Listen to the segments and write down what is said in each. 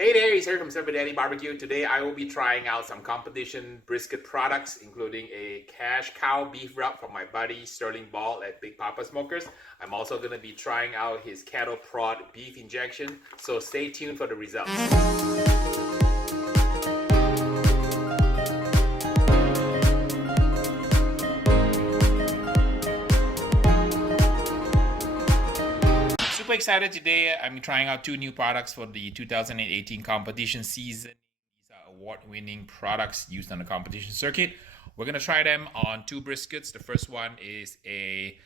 Hey there, it's here from Super Daddy BBQ. Today I will be trying out some competition brisket products, including a cash cow beef rub from my buddy Sterling Ball at Big Poppa Smokers. I'm also going to be trying out his cattle prod beef injection, so stay tuned for the results. Super excited today. I'm trying out two new products for the 2018 competition season. These are award-winning products used on the competition circuit. We're going to try them on two briskets. The first one is a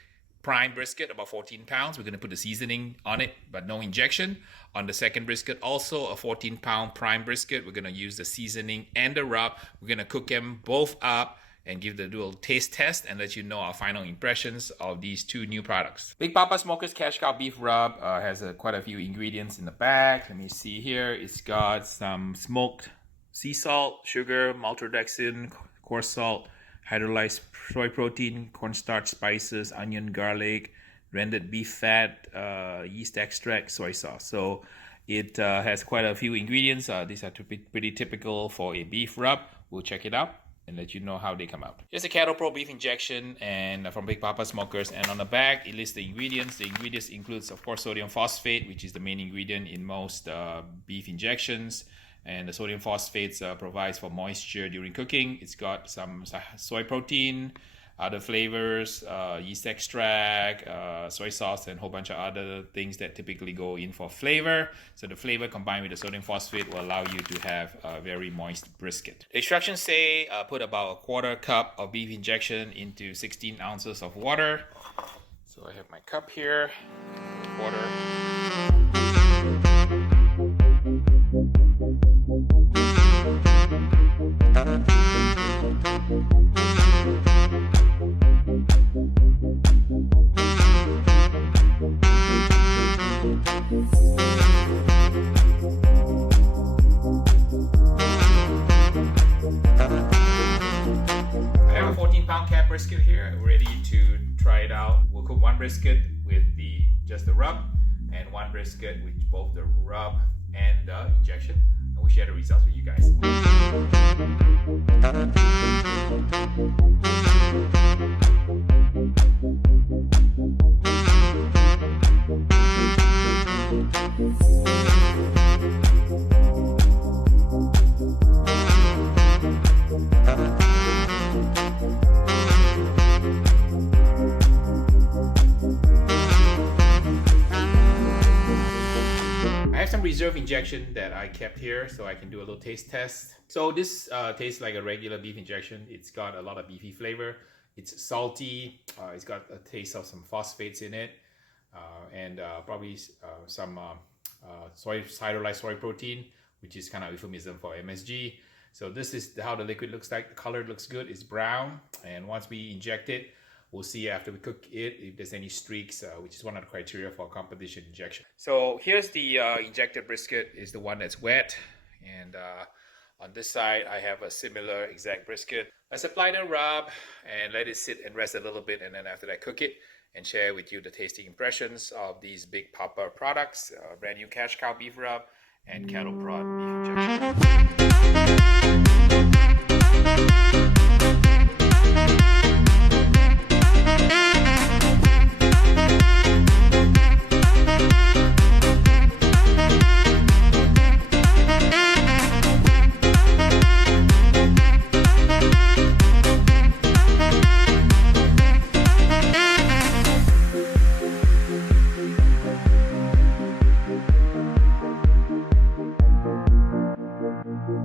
prime brisket, about 14 pounds. We're going to put the seasoning on it, but no injection. On the second brisket, also a 14-pound prime brisket. We're going to use the seasoning and the rub. We're going to cook them both up and give the dual taste test and let you know our final impressions of these two new products. Big Poppa Smokers Cash Cow Beef Rub has quite a few ingredients in the bag. Let me see here. It's got some smoked sea salt, sugar, maltodextrin, coarse salt, hydrolyzed soy protein, cornstarch, spices, onion, garlic, rendered beef fat, yeast extract, soy sauce. So it has quite a few ingredients. These are pretty typical for a beef rub. We'll check it out and let you know how they come out. Just a cattle pro beef injection and from Big Poppa Smokers, and on the back it lists the ingredients. The ingredients includes, of course, sodium phosphate, which is the main ingredient in most beef injections, and the sodium phosphates provides for moisture during cooking. It's got some soy protein, other flavors, yeast extract, soy sauce, and a whole bunch of other things that typically go in for flavor. So the flavor combined with the sodium phosphate will allow you to have a very moist brisket. The instructions say put about a 1/4 cup of beef injection into 16 ounces of water. So I have my cup here, water. I have a 14-pound cat brisket here, ready to try it out. We'll cook one brisket with just the rub, and one brisket with both the rub and the injection, and we'll share the results with you guys. Some reserve injection that I kept here so I can do a little taste test. So this tastes like a regular beef injection. It's got a lot of beefy flavor. It's salty. It's got a taste of some phosphates in it, and probably some hydrolyzed soy protein, which is kind of euphemism for MSG. So this is how the liquid looks like. The color looks good. It's brown, and once we inject it, we'll see after we cook it if there's any streaks, which is one of the criteria for competition injection. So here's the injected brisket, is the one that's wet. And on this side, I have a similar exact brisket. Let's apply the rub and let it sit and rest a little bit. And then after that, cook it and share with you the tasting impressions of these Big Poppa products, brand new cash cow beef rub and cattle prod beef injection.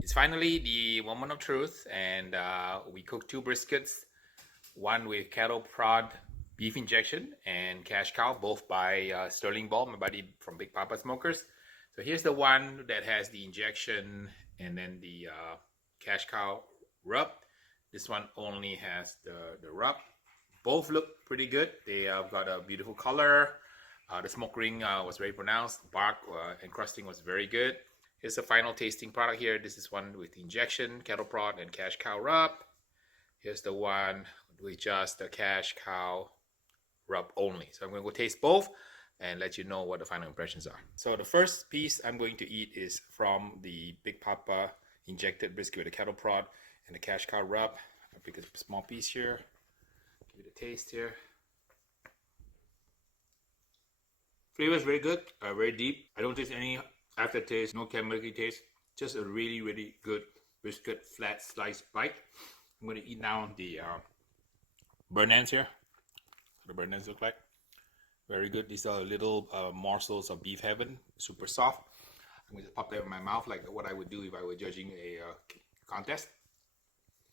It's finally the moment of truth, and we cooked two briskets, one with cattle prod beef injection and cash cow, both by Sterling Ball, my buddy from Big Poppa Smokers. So here's the one that has the injection and then the cash cow rub. This one only has the rub. Both look pretty good. They have got a beautiful color. The smoke ring was very pronounced. Bark encrusting was very good. Here's the final tasting product here. This is one with injection, cattle prod, and cash cow rub. Here's the one with just the cash cow rub only. So I'm going to go taste both. and let you know what the final impressions are. So the first piece I'm going to eat is from the Big Poppa injected brisket with a kettle prod and the cash cow rub. I'll pick a small piece here, give it a taste here. Flavor is very good, very deep. I don't taste any aftertaste, no chemical taste. Just a really, really good brisket flat slice bite. I'm going to eat now the burn ends here. What the burn ends look like. Very good. These are little morsels of beef heaven, super soft. I'm going to pop that in my mouth like what I would do if I were judging a contest.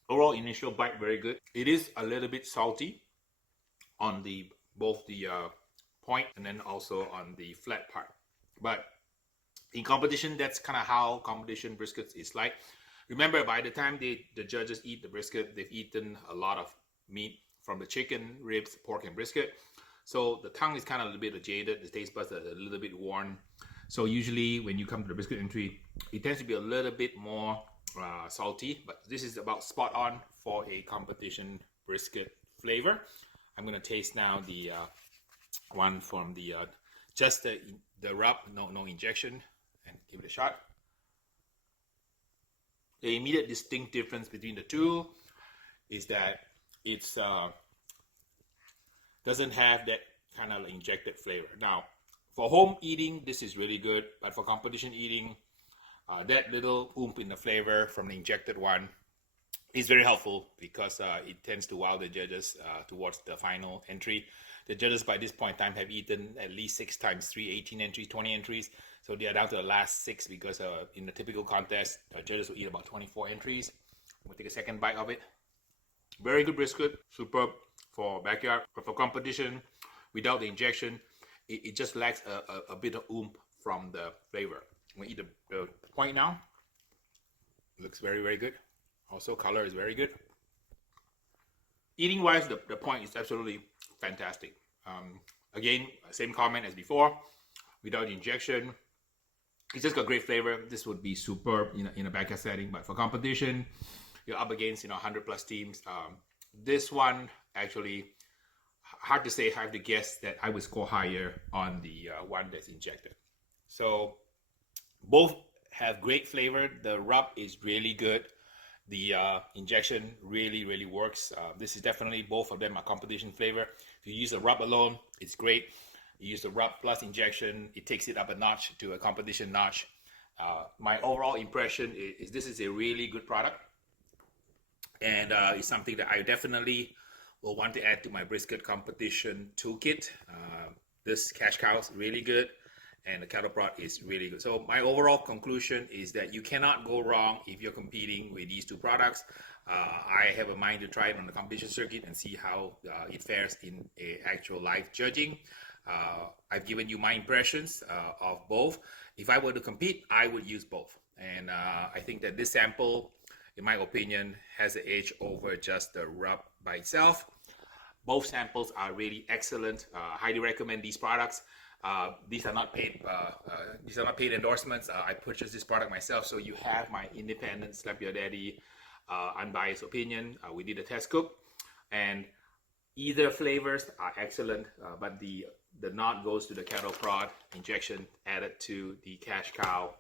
Overall initial bite, very good. It is a little bit salty on both the point and then also on the flat part. But in competition, that's kind of how competition briskets is like. Remember, by the time the judges eat the brisket, they've eaten a lot of meat from the chicken, ribs, pork, and brisket. So the tongue is kind of a little bit jaded, the taste buds are a little bit worn. So usually when you come to the brisket entry, it tends to be a little bit more salty, but this is about spot on for a competition brisket flavor. I'm going to taste now the one from the just the rub, no injection, and give it a shot. The immediate distinct difference between the two is that it's doesn't have that kind of injected flavor. Now, for home eating, this is really good, but for competition eating, that little oomph in the flavor from the injected one is very helpful because it tends to wow the judges towards the final entry. The judges by this point in time have eaten at least 6 times 3, 18 entries, 20 entries. So they are down to the last 6 because in the typical contest, judges will eat about 24 entries. We'll take a second bite of it. Very good brisket, superb for backyard. But for competition, without the injection, it just lacks a bit of oomph from the flavor. I'm going to eat the point now. It looks very, very good. Also, color is very good. Eating wise, the point is absolutely fantastic. Again, same comment as before. Without the injection, it's just got great flavor. This would be superb in a backyard setting. But for competition, you're up against 100 plus teams. This one actually hard to say. I have to guess that I would score higher on the one that's injected. So both have great flavor. The rub is really good. The injection really, really works. This is definitely, both of them are competition flavor. If you use the rub alone, it's great. You use the rub plus injection, it takes it up a notch to a competition notch. My overall impression is this is a really good product. And it's something that I definitely will want to add to my brisket competition toolkit. This cash cow is really good, and the cattle prod is really good. So my overall conclusion is that you cannot go wrong if you're competing with these two products. I have a mind to try it on the competition circuit and see how it fares in a actual live judging. I've given you my impressions of both. If I were to compete, I would use both. And I think that this sample, in my opinion, has an edge over just the rub by itself. Both samples are really excellent. Highly recommend these products. These are not paid. These are not paid endorsements. I purchased this product myself, so you have my independent, slap your daddy, unbiased opinion. We did a test cook, and either flavors are excellent, but the nod goes to the cattle prod injection added to the cash cow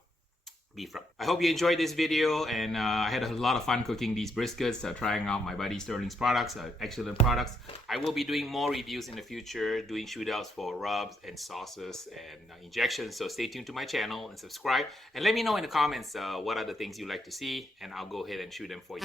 beef rub. I hope you enjoyed this video, and I had a lot of fun cooking these briskets, trying out my buddy Sterling's products, excellent products. I will be doing more reviews in the future, doing shootouts for rubs and sauces and injections, so stay tuned to my channel and subscribe, and let me know in the comments what are the things you like to see, and I'll go ahead and shoot them for you.